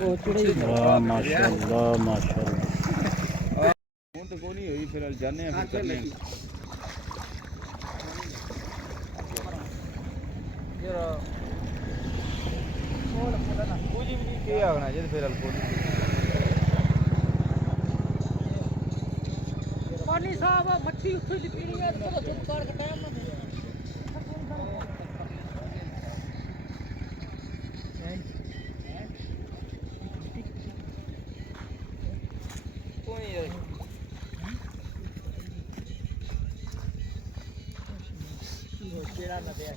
वाह माशाल्लाह माशाल्लाह। तो को नहीं हुई फिर जाने हैं फिर करने हैं यार पूजी भी नहीं के आगना जे फिर अल्कोल पानी साहब मच्छी उठे दी पीनी है तो चुप कर के टाइम ना कोई यार केड़ा ना दे यार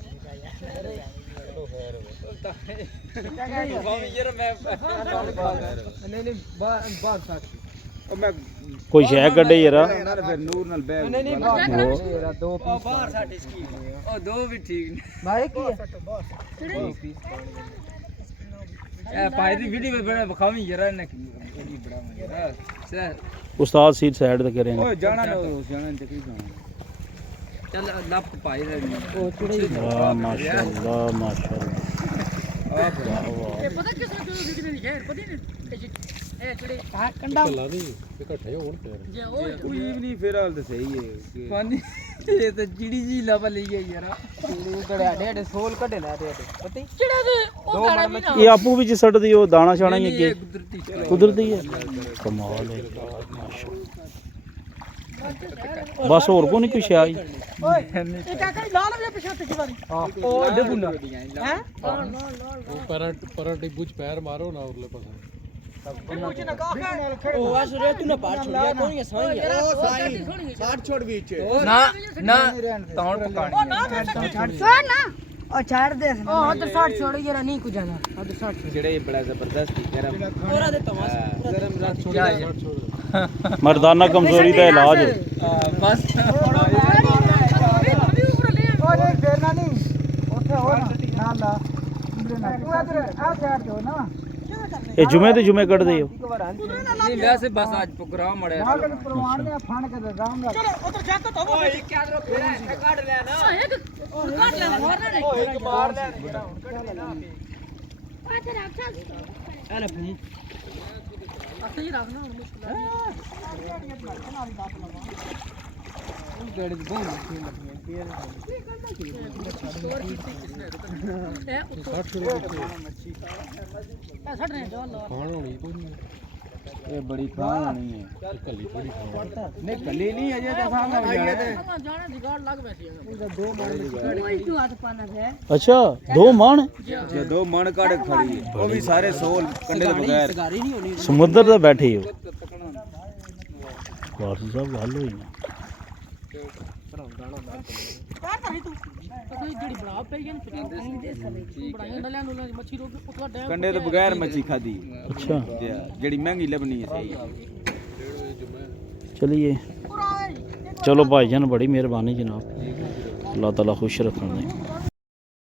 चलो खैर नहीं बात साथी मैं कोई शय कड्डे यार फिर नूर नाल बैग नहीं यार दो पीस बाहर साडी स्कीम ओ दो भी ठीक भाई की दो पीस ए भाई दी वीडियो में बड़ा बखावी यार ने बड़ी बड़ा यार सर उस्ताद सीट साइड ते करें ओ जाना ते की जाना चल लप पाई रे ओ चुड़े वाह माशाल्लाह माशाल्लाह। पता किस ने वीडियो में लिखा है पता नहीं ए चुड़े कंडा ਲਾ ਦੇ ਇਕੱਠੇ ਹੋਣ ਫਿਰ जे ओ कोई भी नहीं फिर हाल तो सही है कि पानी ये तो चिड़ी जी लव ली है यार चिड़ी कड़े आडे सोल कटे ला दे पता चिड़ा दे ओ गाड़ा भी ना ये आपू विच सटदी ओ दाना शाना ही ये अगे कुदरती है कमाल है माशाल्लाह। बस और को नहीं कुछ आई ओए ये काका लाल वे पछाते की बारी हां ओ डबुना हैं ਉਹ ਪਰ ਡਿੱਬੂ ਚ ਪੈਰ ਮਾਰੋ ਨਾ ਉਰਲੇ ਪਾਸੇ कुछ ना काका ओ असुरे तू ना पार छोड़िया कौन है साई है ओ साई 60 छोड़ बीच ना ना तौण पकानी ओ ना छोड़ ना ओ छाड़ दे ओ उधर 60 छोड़ यार नहीं कुछ जाना उधर 60 जेड़े बड़ा जबरदस्त गरम पूरा दे तमाश गरम रात छोड़ मर्दाना कमजोरी का इलाज बस और एक देना नहीं उठे हो ना ना ना तू इधर आ साइड दो ना ये जुमे ते जुमे कट दे ये ले से बस आज प्रोग्राम मड़े नागल प्रमाण ने फान के जाऊंगा चलो उधर जाके तो ओ एक क्या रो फिर काट ले ना एक काट ले मार ले ओ एक मार ले काट ले पाते रख चल अरे भाई असली रखना मुश्किल है गाड़ी बहुत मुश्किल लगती है ਖਾਣ ਹੋਣੀ ਕੋਈ ਨਹੀਂ ये बड़ी खान नहीं है ਕੱਲੀ ਥੋੜੀ ਖਾਣ नहीं कली नहीं अजय तो सामने जाने जाने जुगाड़ लग बैठी है दो कोई तू हाथ पाना है अच्छा दो मान ये दो मन काट खड़ी है वो भी सारे सोल कंडे के बगैर गाड़ी नहीं होनी समुद्र ते बैठे हो वारसी साहब गल होई ना क्या कर रही तू कोई जड़ी बड़ा पे गन बड़ाई डलियां डोला मच्छी रोक उतला डैम कंडे तो बगैर मच्छी खादी अच्छा जेड़ी महंगी लबनी है सही चलिए चलो भाईजान बड़ी मेहरबानी जनाब अल्लाह ताला खुश रखने।